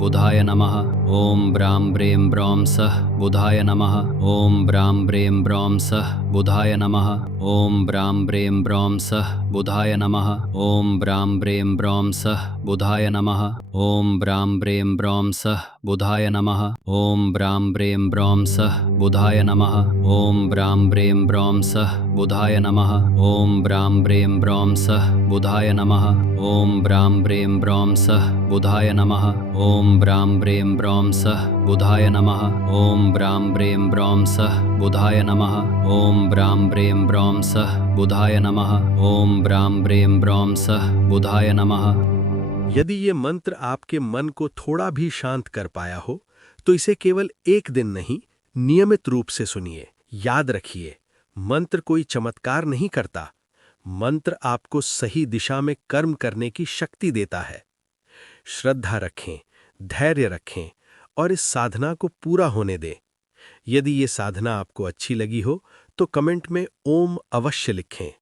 बुधाय नमः। ओम ब्रां ब्रें ब्रौं सः बुधाय नमः। ओम ब्रां ब्रें ब्रौं सः बुधाय नमः। ओम ब्रां ब्रें ब्रौं सः बुधाय नमः। ओम ब्रां ब्रें ब्रौं सः बुधाय नमः। ओम ब्रां ब्रें ब्रौं सः बुधाय नमः। ओम ब्रां ब्रें ब्रौं सः बुधाय नमः। ओम ब्रां ब्रें ब्रौं सः बुधाय नमः। ओम ब्रां ब्रें ब्रौं सः बुधाय नमः। ओम ब्रां ब्रें ब्रौं सः बुधाय नमः। ओम ब्रां ब्रें ब्रौं सः बुधाय नमः। ओम ब्रां ब्रें ब्रौं सः बुधाय नमः। ओम ब्रां ब्रें ब्रौं सः बुधाय नमः। ओम ब्रां ब्रें ब्रौं सः बुधाय नमः। यदि ये मंत्र आपके मन को थोड़ा भी शांत कर पाया हो, तो इसे केवल एक दिन नहीं, नियमित रूप से सुनिए। याद रखिए, मंत्र कोई चमत्कार नहीं करता। मंत्र आपको सही दिशा में कर्म करने की शक्ति देता है। श्रद्धा रखें, धैर्य रखें और इस साधना को पूरा होने दें। यदि ये साधना आपको अच्छी लगी हो, तो कमेंट में ओम अवश्य लिखें।